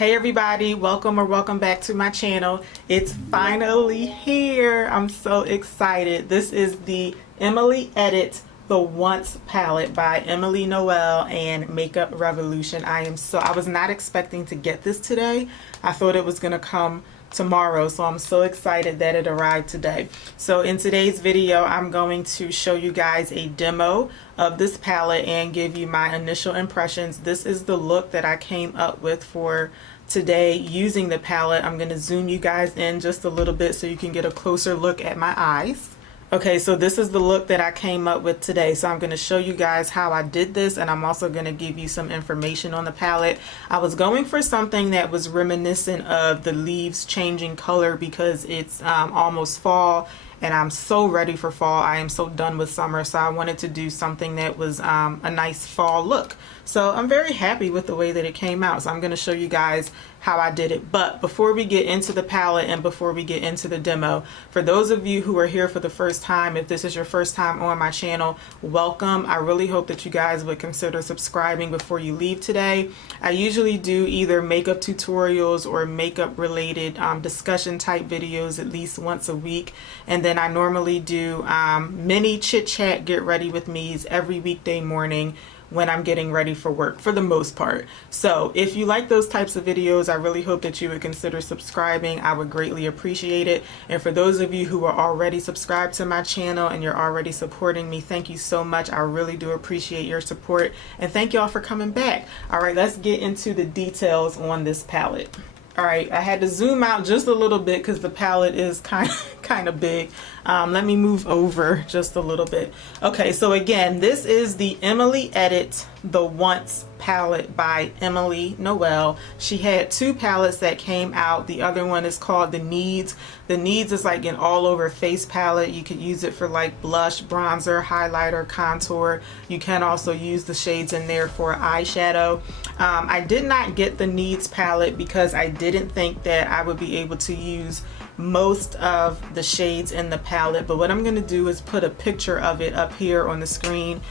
Hey everybody, welcome back to my channel. It's finally here. I'm so excited. This is the Emily Edit The Once palette by Emily Noel and Makeup Revolution. I was not expecting to get this today. I thought it was gonna come tomorrow, so I'm so excited that it arrived today. So in today's video, I'm going to show you guys a demo of this palette and give you my initial impressions. This is the look that I came up with for today using the palette. I'm going to zoom you guys in just a little bit so you can get a closer look at my eyes. Okay, so this is the look that I came up with today. So I'm going to show you guys how I did this, and I'm also going to give you some information on the palette. I was going for something that was reminiscent of the leaves changing color because it's almost fall, and I'm so ready for fall. I am so done with summer, so I wanted to do something that was a nice fall look. So I'm very happy with the way that it came out. So I'm going to show you guys how I did it. But before we get into the palette and before we get into the demo, for those of you who are here for the first time, if this is your first time on my channel, welcome. I really hope that you guys would consider subscribing before you leave today. I usually do either makeup tutorials or makeup related discussion type videos at least once a week. And then I normally do mini chit chat get ready with me's every weekday morning when I'm getting ready for work, for the most part. So if you like those types of videos, I really hope that you would consider subscribing. I would greatly appreciate it. And for those of you who are already subscribed to my channel and you're already supporting me, thank you so much. I really do appreciate your support, and thank y'all for coming back. All right, let's get into the details on this palette. All right, I had to zoom out just a little bit because the palette is kind of big. Let me move over just a little bit. Okay, so again, this is the Emily Edit The Once palette by Emily Noel. She had two palettes that came out. The other one is called The Needs. The Needs is like an all over face palette. You could use it for like blush, bronzer, highlighter, contour. You can also use the shades in there for eyeshadow. I did not get the Needs palette because I didn't think that I would be able to use most of the shades in the palette, but what I'm going to do is put a picture of it up here on the screen.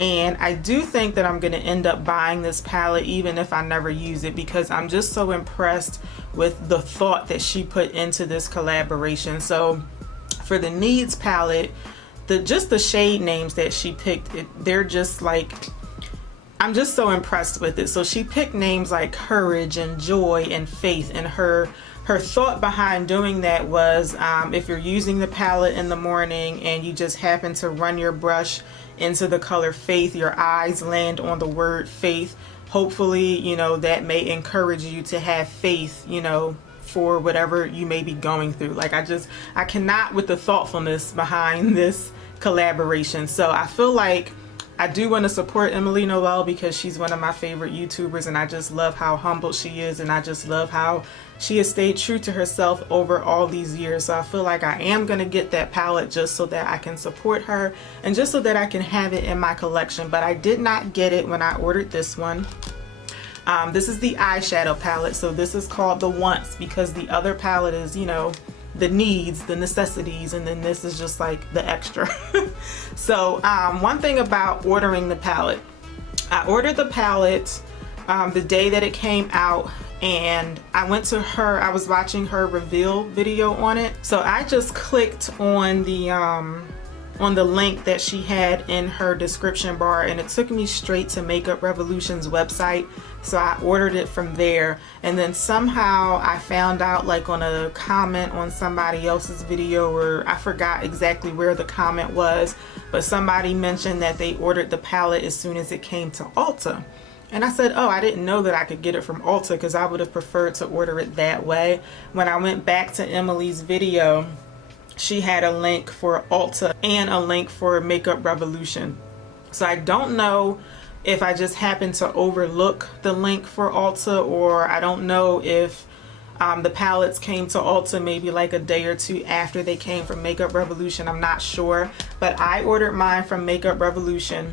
And I do think that I'm going to end up buying this palette even if I never use it, because I'm just so impressed with the thought that she put into this collaboration. So for the Needs palette, just the shade names that she picked, they're just like, I'm just so impressed with it. So she picked names like Courage and Joy and Faith, and her thought behind doing that was if you're using the palette in the morning and you just happen to run your brush into the color Faith, your eyes land on the word faith, hopefully, you know, that may encourage you to have faith, you know, for whatever you may be going through. Like I cannot with the thoughtfulness behind this collaboration. So I feel like I do want to support Emily Noel because she's one of my favorite YouTubers, and I just love how humble she is, and I just love how she has stayed true to herself over all these years. So I feel like I am going to get that palette just so that I can support her and just so that I can have it in my collection. But I did not get it when I ordered this one. This is the eyeshadow palette, so this is called The Once because the other palette is, you know, the needs, the necessities, and then this is just like the extra. So one thing about ordering the palette, I ordered the palette the day that it came out, and I went to her, I was watching her reveal video on it. So I just clicked on the link that she had in her description bar, and it took me straight to Makeup Revolution's website. So I ordered it from there, and then somehow I found out, like on a comment on somebody else's video, or I forgot exactly where the comment was, but somebody mentioned that they ordered the palette as soon as it came to Ulta. And I said, oh, I didn't know that I could get it from Ulta, because I would have preferred to order it that way. When I went back to Emily's video, she had a link for Ulta and a link for Makeup Revolution. So I don't know if I just happened to overlook the link for Ulta, or I don't know if the palettes came to Ulta maybe like a day or two after they came from Makeup Revolution. I'm not sure, but I ordered mine from Makeup Revolution,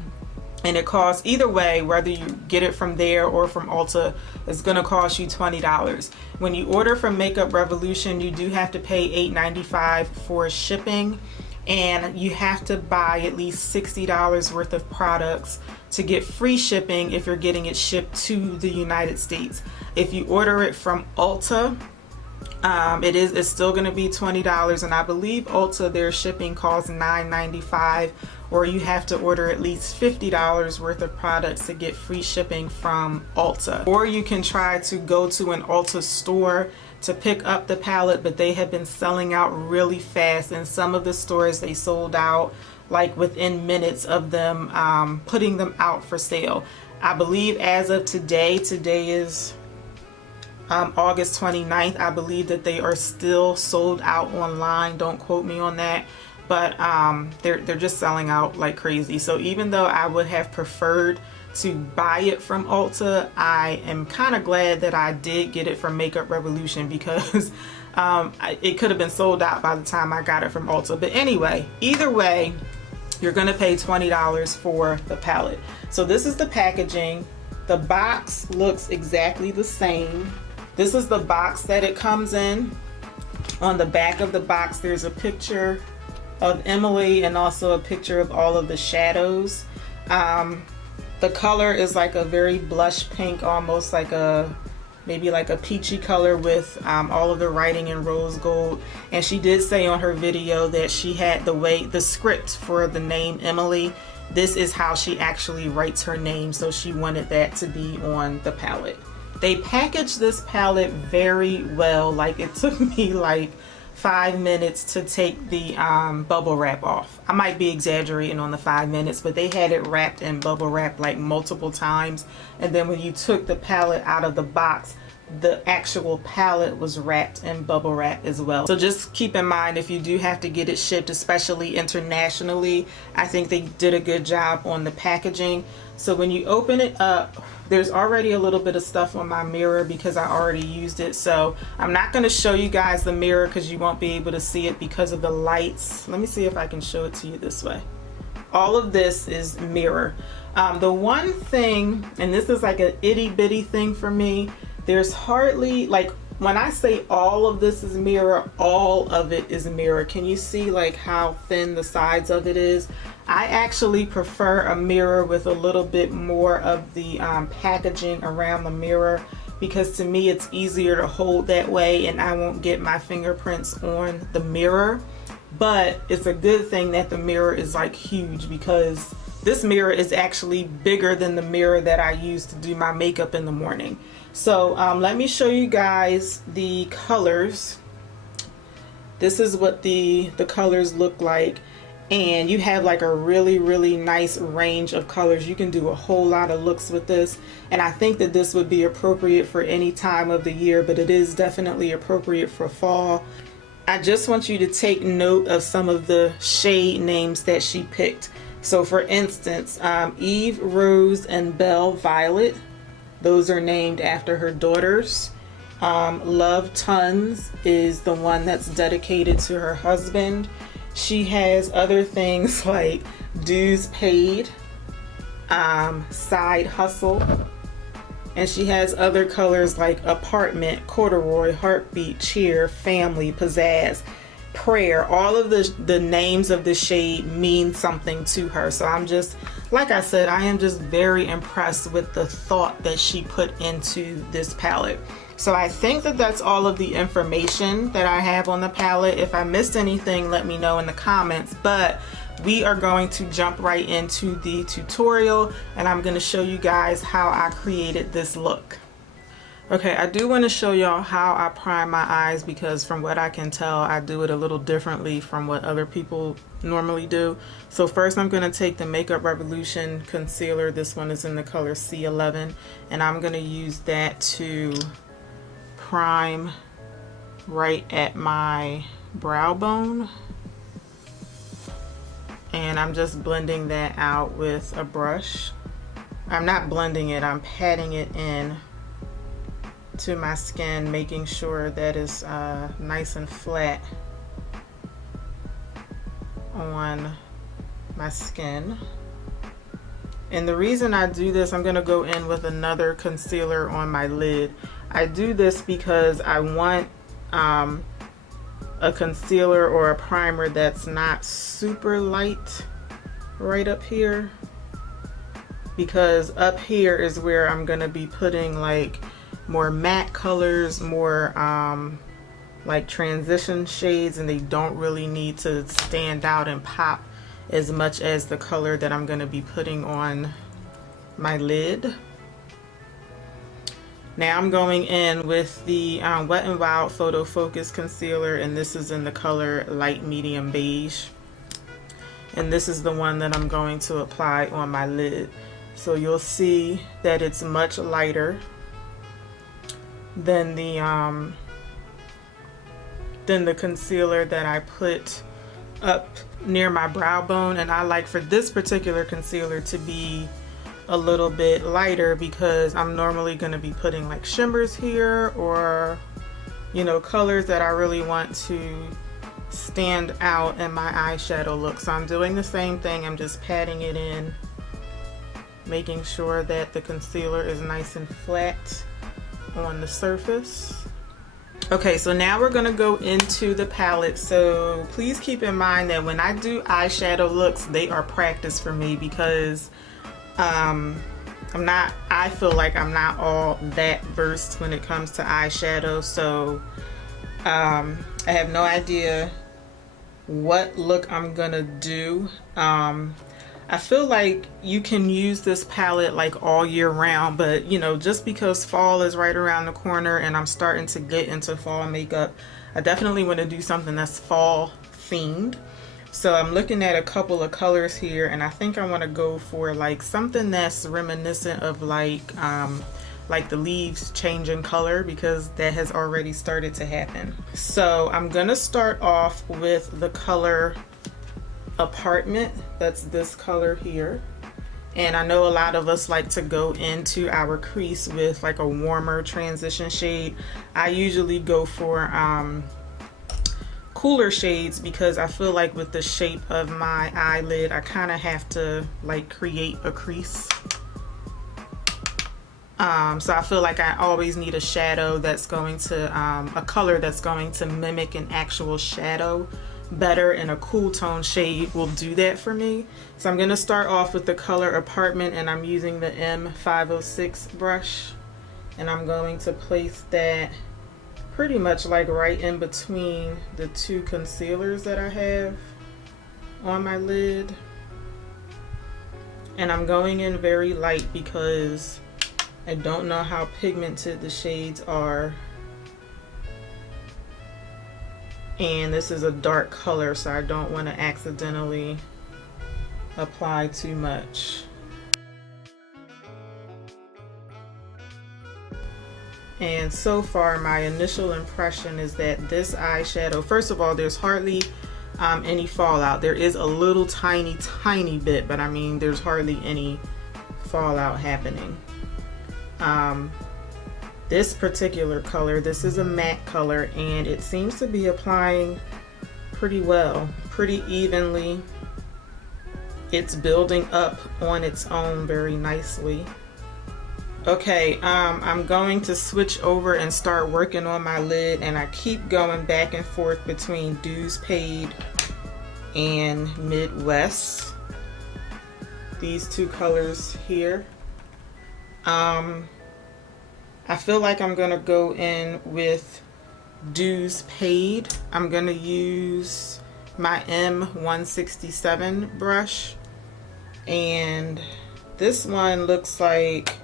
and it costs, either way, whether you get it from there or from Ulta, it's gonna cost you $20. When you order from Makeup Revolution, you do have to pay $8.95 for shipping, and you have to buy at least $60 worth of products to get free shipping if you're getting it shipped to the United States. If you order it from Ulta, it's still going to be $20, and I believe Ulta, their shipping costs $9.95, or you have to order at least $50 worth of products to get free shipping from Ulta. Or you can try to go to an Ulta store to pick up the palette, but they have been selling out really fast. In some of the stores, they sold out like within minutes of them putting them out for sale. I believe as of today is August 29th, I believe that they are still sold out online. Don't quote me on that, but they're just selling out like crazy. So even though I would have preferred to buy it from Ulta, I am kind of glad that I did get it from Makeup Revolution, because it could have been sold out by the time I got it from Ulta. But anyway, either way, you're gonna pay $20 for the palette. So this is the packaging. The box looks exactly the same. This is the box that it comes in. On the back of the box, there's a picture of Emily and also a picture of all of the shadows. The color is like a very blush pink, almost like maybe like a peachy color with all of the writing in rose gold. And she did say on her video that she had the script for the name Emily. This is how she actually writes her name, so she wanted that to be on the palette. They packaged this palette very well. Like, it took me like 5 minutes to take the bubble wrap off. I might be exaggerating on the 5 minutes, but they had it wrapped in bubble wrap like multiple times. And then when you took the palette out of the box, the actual palette was wrapped in bubble wrap as well. So just keep in mind, if you do have to get it shipped, especially internationally, I think they did a good job on the packaging. So when you open it up, there's already a little bit of stuff on my mirror because I already used it. So I'm not going to show you guys the mirror because you won't be able to see it because of the lights. Let me see if I can show it to you this way. All of this is mirror. The one thing, and this is like an itty bitty thing for me, there's hardly, like, when I say all of this is mirror, all of it is mirror. Can you see like how thin the sides of it is? I actually prefer a mirror with a little bit more of the packaging around the mirror, because to me it's easier to hold that way and I won't get my fingerprints on the mirror. But it's a good thing that the mirror is like huge, because this mirror is actually bigger than the mirror that I use to do my makeup in the morning. So let me show you guys the colors. This is what the colors look like. And you have like a really nice range of colors. You can do a whole lot of looks with this. And I think that this would be appropriate for any time of the year, but it is definitely appropriate for fall. I just want you to take note of some of the shade names that she picked. So for instance, Eve Rose and Belle Violet, those are named after her daughters. Love Tons is the one that's dedicated to her husband. She has other things like Dues Paid, Side Hustle, and she has other colors like Apartment, Corduroy, Heartbeat, Cheer, Family, Pizzazz, Prayer. All of the names of the shade mean something to her. So I'm just, like I said, I am just very impressed with the thought that she put into this palette. So I think that that's all of the information that I have on the palette. If I missed anything, let me know in the comments, but we are going to jump right into the tutorial and I'm going to show you guys how I created this look. Okay, I do want to show y'all how I prime my eyes, because from what I can tell, I do it a little differently from what other people normally do. So first I'm going to take the Makeup Revolution concealer. This one is in the color C11, and I'm going to use that to prime right at my brow bone. And I'm just blending that out with a brush. I'm not blending it, I'm patting it in to my skin, making sure that it's nice and flat on my skin. And the reason I do this, I'm going to go in with another concealer on my lid. I do this because I want a concealer or a primer that's not super light right up here, because up here is where I'm gonna be putting like more matte colors, more like transition shades, and they don't really need to stand out and pop as much as the color that I'm gonna be putting on my lid. Now I'm going in with the Wet n Wild Photo Focus Concealer, and this is in the color Light Medium Beige. And this is the one that I'm going to apply on my lid. So you'll see that it's much lighter than the concealer that I put up near my brow bone. And I like for this particular concealer to be a little bit lighter because I'm normally going to be putting like shimmers here, or you know, colors that I really want to stand out in my eyeshadow look. So I'm doing the same thing. I'm just patting it in, making sure that the concealer is nice and flat on the surface. Okay, so now we're gonna go into the palette. So please keep in mind that when I do eyeshadow looks, they are practice for me, because I feel like I'm not all that versed when it comes to eyeshadow. So I have no idea what look I'm gonna do. I feel like you can use this palette like all year round, but you know, just because fall is right around the corner and I'm starting to get into fall makeup, I definitely want to do something that's fall themed. So I'm looking at a couple of colors here, and I think I want to go for like something that's reminiscent of like the leaves changing color, because that has already started to happen. So I'm gonna start off with the color Apartment. That's this color here, and I know a lot of us like to go into our crease with like a warmer transition shade. I usually go for cooler shades because I feel like with the shape of my eyelid I kind of have to like create a crease. So I feel like I always need a shadow that's going to a color that's going to mimic an actual shadow better, and a cool tone shade will do that for me. So I'm going to start off with the color Apartment, and I'm using the M506 brush, and I'm going to place that pretty much like right in between the two concealers that I have on my lid. And I'm going in very light because I don't know how pigmented the shades are, and this is a dark color, so I don't want to accidentally apply too much. And so far my initial impression is that this eyeshadow, first of all, there's hardly any fallout. There is a little tiny bit, but I mean there's hardly any fallout happening. This particular color, this is a matte color, and it seems to be applying pretty well, pretty evenly. It's building up on its own very nicely. Okay, I'm going to switch over and start working on my lid, and I keep going back and forth between Dues Paid and Midwest. These two colors here. I feel like I'm gonna go in with Dues Paid. I'm gonna use my M167 brush, and this one looks like,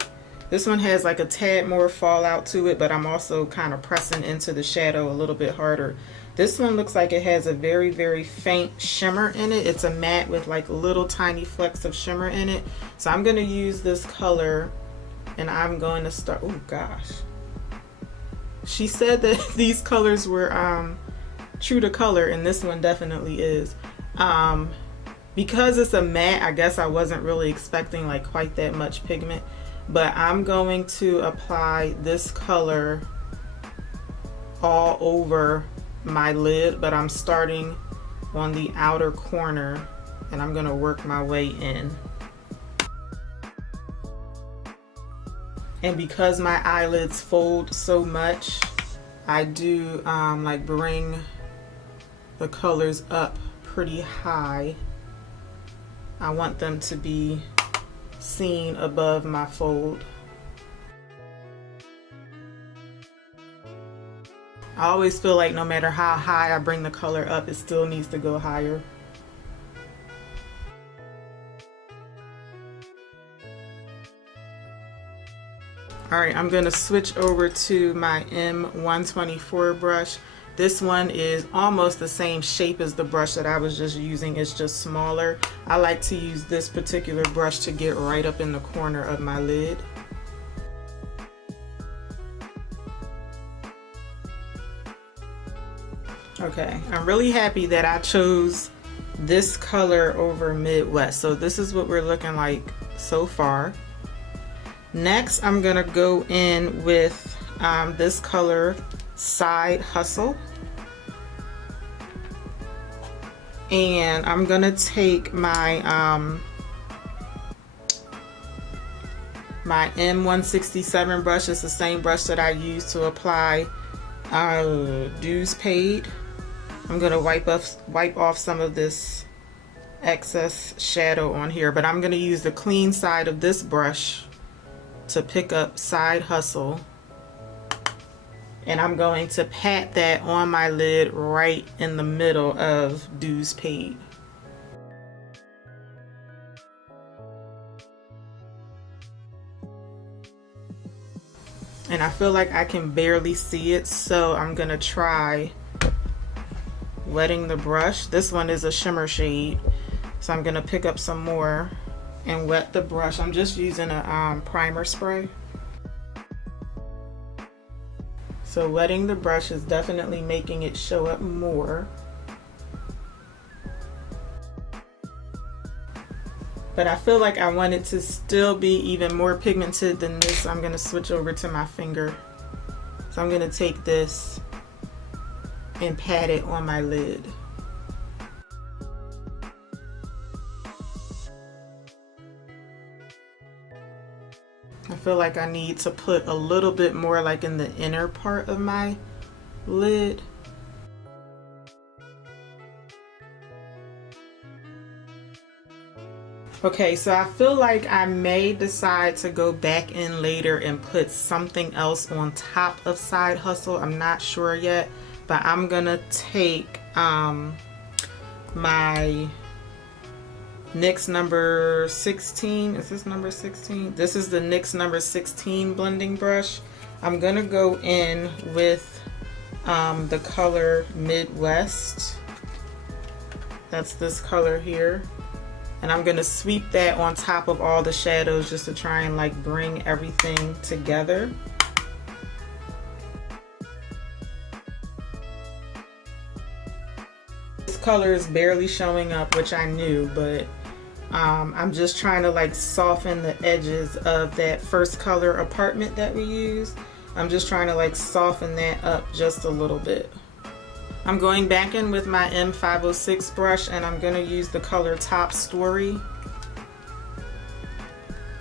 this one has like a tad more fallout to it, but I'm also kind of pressing into the shadow a little bit harder. This one looks like it has a very faint shimmer in it. It's a matte with like little tiny flecks of shimmer in it. So I'm gonna use this color, and I'm going to start, oh gosh. She said that these colors were true to color, and this one definitely is. Because it's a matte, I guess I wasn't really expecting like quite that much pigment, but I'm going to apply this color all over my lid, but I'm starting on the outer corner, and I'm gonna work my way in. And because my eyelids fold so much, I do like bring the colors up pretty high. I want them to be seen above my fold. I always feel like no matter how high I bring the color up, it still needs to go higher. Alright, I'm going to switch over to my M124 brush. This one is almost the same shape as the brush that I was just using. It's just smaller. I like to use this particular brush to get right up in the corner of my lid. Okay, I'm really happy that I chose this color over Midwest. So this is what we're looking like so far. Next, I'm gonna go in with this color, Side Hustle. And I'm gonna take my my M167 brush. It's the same brush that I used to apply Dues Paid. I'm gonna wipe off some of this excess shadow on here, but I'm gonna use the clean side of this brush to pick up Side Hustle, and I'm going to pat that on my lid right in the middle of Dues Paid. And I feel like I can barely see it, so I'm gonna try wetting the brush. This one is a shimmer shade, so I'm gonna pick up some more and wet the brush. I'm just using a primer spray. So wetting the brush is definitely making it show up more. But I feel like I want it to still be even more pigmented than this. I'm gonna switch over to my finger. So I'm gonna take this and pat it on my lid. I feel like I need to put a little bit more like in the inner part of my lid. Okay, so I feel like I may decide to go back in later and put something else on top of Side Hustle. I'm not sure yet, but I'm gonna take my NYX number 16. Is this number 16? This is the NYX number 16 blending brush. I'm gonna go in with the color Midwest. That's this color here. And I'm gonna sweep that on top of all the shadows just to try and like bring everything together. This color is barely showing up, which I knew, but I'm just trying to like soften the edges of that first color Apartment that we used. I'm just trying to like soften that up just a little bit. I'm going back in with my M506 brush, and I'm going to use the color Top Story.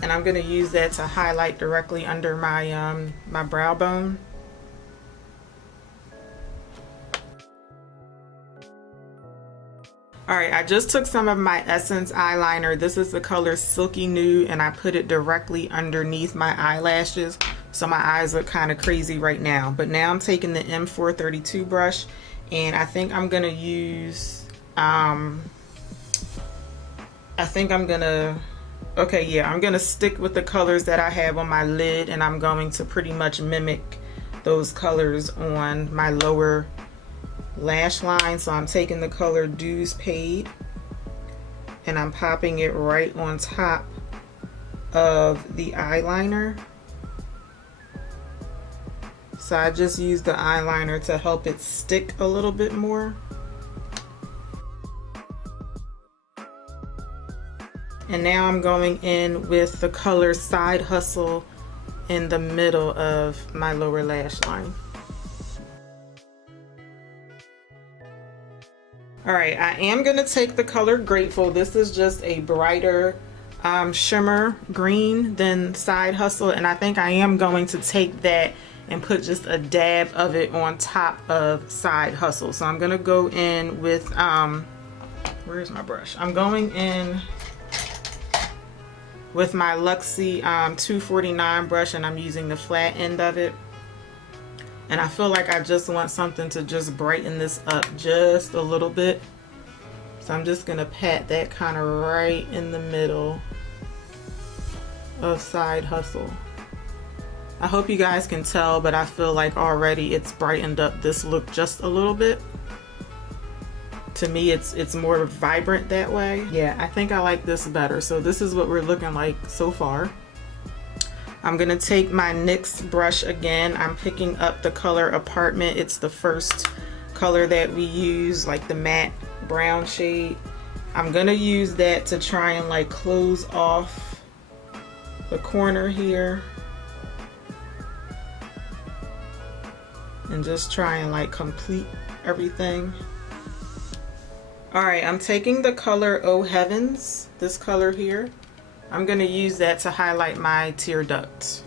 And I'm going to use that to highlight directly under my my brow bone. Alright, I just took some of my Essence eyeliner. This is the color Silky Nude, and I put it directly underneath my eyelashes. So my eyes look kind of crazy right now. But now I'm taking the M432 brush, and I think I'm gonna use I'm gonna stick with the colors that I have on my lid, and I'm going to pretty much mimic those colors on my lower lash line. So I'm taking the color Dues Paid, and I'm popping it right on top of the eyeliner. So I just use the eyeliner to help it stick a little bit more. And now I'm going in with the color Side Hustle in the middle of my lower lash line. Alright, I am going to take the color Grateful. This is just a brighter shimmer green than Side Hustle, and I think I am going to take that and put just a dab of it on top of Side Hustle. So I'm gonna go in with, where's my brush? I'm going in with my Luxie 249 brush, and I'm using the flat end of it. And I feel like I just want something to just brighten this up just a little bit. So I'm just gonna pat that kind of right in the middle of Side Hustle. I hope you guys can tell, but I feel like already it's brightened up this look just a little bit. To me, it's more vibrant that way. Yeah, I think I like this better. So this is what we're looking like so far. I'm gonna take my NYX brush again. I'm picking up the color Apartment. It's the first color that we use, like the matte brown shade. I'm gonna use that to try and like close off the corner here. And just try and like complete everything. All right, I'm taking the color Oh Heavens, this color here. I'm gonna use that to highlight my tear duct.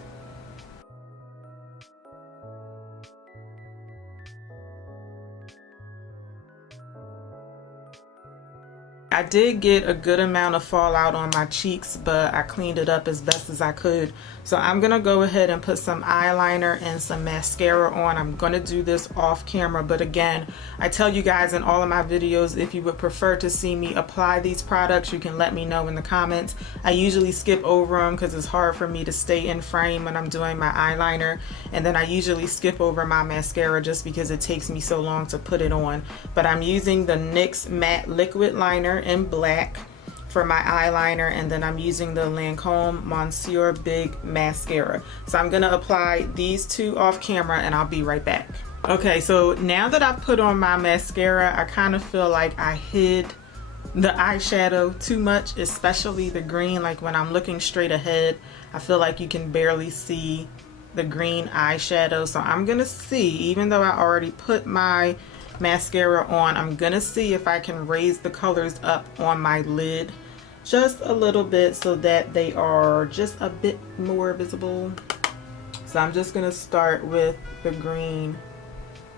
I did get a good amount of fallout on my cheeks, but I cleaned it up as best as I could. So I'm gonna go ahead and put some eyeliner and some mascara on. I'm gonna do this off camera, but again, I tell you guys in all of my videos, if you would prefer to see me apply these products, you can let me know in the comments. I usually skip over them because it's hard for me to stay in frame when I'm doing my eyeliner. And then I usually skip over my mascara just because it takes me so long to put it on. But I'm using the NYX Matte Liquid Liner in black for my eyeliner, and then I'm using the Lancome Monsieur Big Mascara. So I'm gonna apply these two off camera and I'll be right back. Okay, so now that I've put on my mascara, I kind of feel like I hid the eyeshadow too much, especially the green. Like when I'm looking straight ahead, I feel like you can barely see the green eyeshadow. So I'm gonna see, even though I already put my mascara on, I'm gonna see if I can raise the colors up on my lid just a little bit so that they are just a bit more visible. So I'm just gonna start with the green,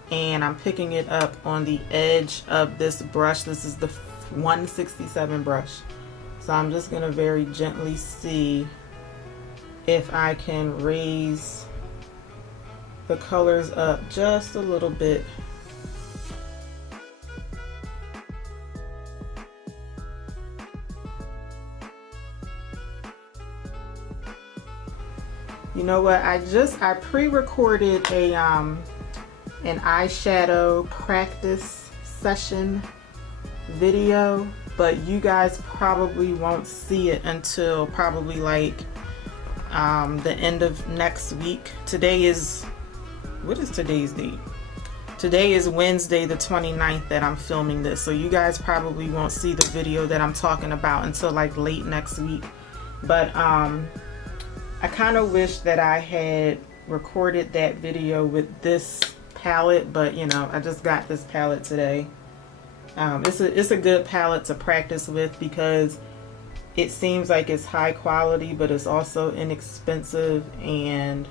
and I'm picking it up on the edge of this brush. This is the 167 brush. So I'm just gonna very gently see if I can raise the colors up just a little bit. You know what, I pre-recorded a an eyeshadow practice session video, but you guys probably won't see it until probably like the end of next week. Today is, what is today's date? Today is Wednesday the 29th that I'm filming this, so you guys probably won't see the video that I'm talking about until like late next week. But I kind of wish that I had recorded that video with this palette, but you know, I just got this palette today. It's a good palette to practice with because it seems like it's high quality, but it's also inexpensive, and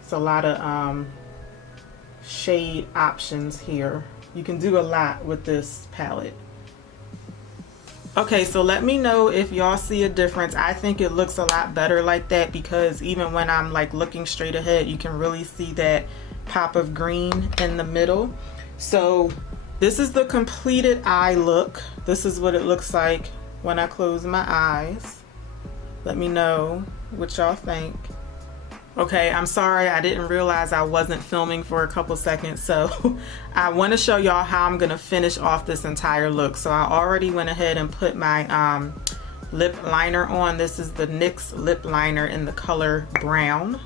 it's a lot of shade options here. You can do a lot with this palette. Okay, so let me know if y'all see a difference. I think it looks a lot better like that because even when I'm like looking straight ahead, you can really see that pop of green in the middle. So this is the completed eye look. This is what it looks like when I close my eyes. Let me know what y'all think. Okay, I'm sorry, I didn't realize I wasn't filming for a couple seconds, so I want to show y'all how I'm gonna finish off this entire look. So I already went ahead and put my lip liner on. This is the NYX lip liner in the color brown,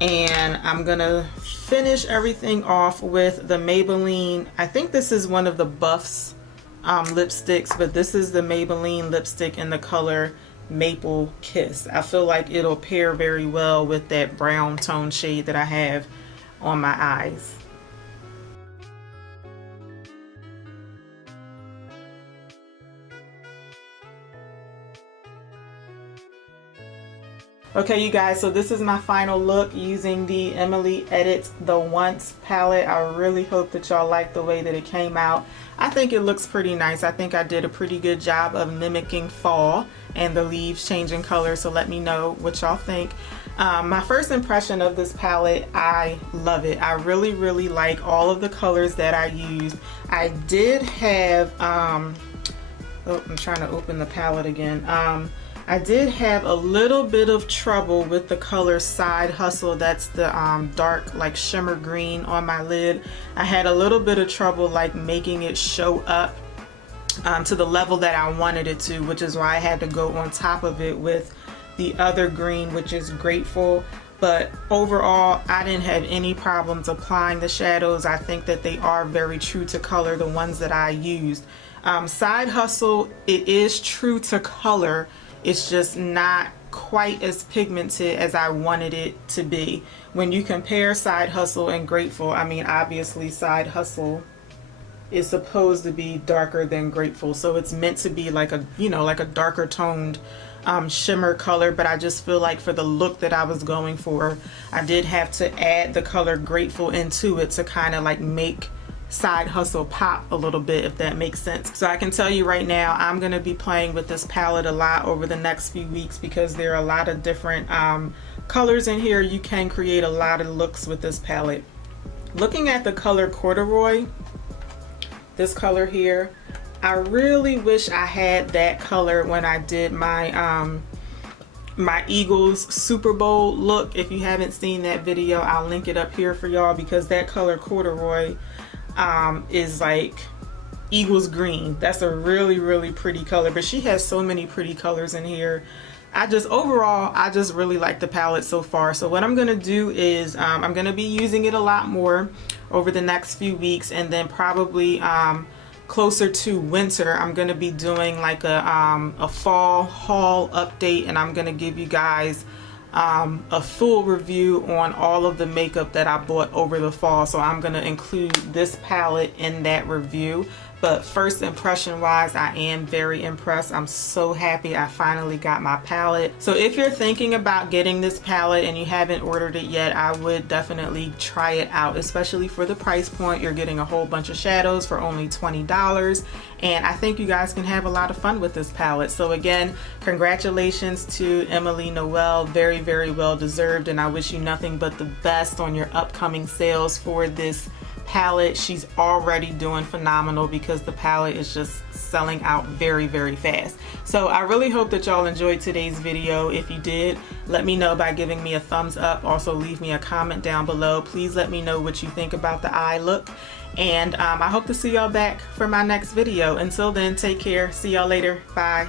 and I'm gonna finish everything off with the Maybelline, I think this is one of the Buffs lipsticks, but this is the Maybelline lipstick in the color Maple Kiss. I feel like it'll pair very well with that brown tone shade that I have on my eyes. Okay, you guys, so this is my final look using the Emily Edit The Once palette. I really hope that y'all like the way that it came out. I think it looks pretty nice. I think I did a pretty good job of mimicking fall and the leaves changing color, so let me know what y'all think. My first impression of this palette, I love it. I really like all of the colors that I used. I did have, oh, I'm trying to open the palette again. I did have a little bit of trouble with the color Side Hustle. That's the dark like shimmer green on my lid. I had a little bit of trouble like making it show up to the level that I wanted it to, which is why I had to go on top of it with the other green, which is Grateful. But overall, I didn't have any problems applying the shadows. I think that they are very true to color, the ones that I used. Side Hustle, it is true to color. It's just not quite as pigmented as I wanted it to be. When you compare Side Hustle and Grateful, I mean, obviously Side Hustle is supposed to be darker than Grateful, so it's meant to be like a, you know, like a darker toned shimmer color, but I just feel like for the look that I was going for, I did have to add the color Grateful into it to kind of like make Side Hustle pop a little bit, if that makes sense. So I can tell you right now, I'm going to be playing with this palette a lot over the next few weeks because there are a lot of different colors in here. You can create a lot of looks with this palette. Looking at the color Corduroy, this color here, I really wish I had that color when I did my my Eagles Super Bowl look. If you haven't seen that video, I'll link it up here for y'all, because that color Corduroy is like Eagles green. That's a really pretty color, but she has so many pretty colors in here. Overall, I just really like the palette so far. So what I'm gonna do is I'm gonna be using it a lot more over the next few weeks, and then probably closer to winter, I'm gonna be doing like a fall haul update, and I'm gonna give you guys a full review on all of the makeup that I bought over the fall. So I'm gonna include this palette in that review. But first impression wise, I am very impressed. I'm so happy I finally got my palette. So if you're thinking about getting this palette and you haven't ordered it yet, I would definitely try it out, especially for the price point. You're getting a whole bunch of shadows for only $20. And I think you guys can have a lot of fun with this palette. So again, congratulations to Emily Noel. Very well deserved. And I wish you nothing but the best on your upcoming sales for this palette. She's already doing phenomenal because the palette is just selling out very fast. So I really hope that y'all enjoyed today's video. If you did, let me know by giving me a thumbs up. Also leave me a comment down below. Please let me know what you think about the eye look, and I hope to see y'all back for my next video. Until then, take care. See y'all later. Bye.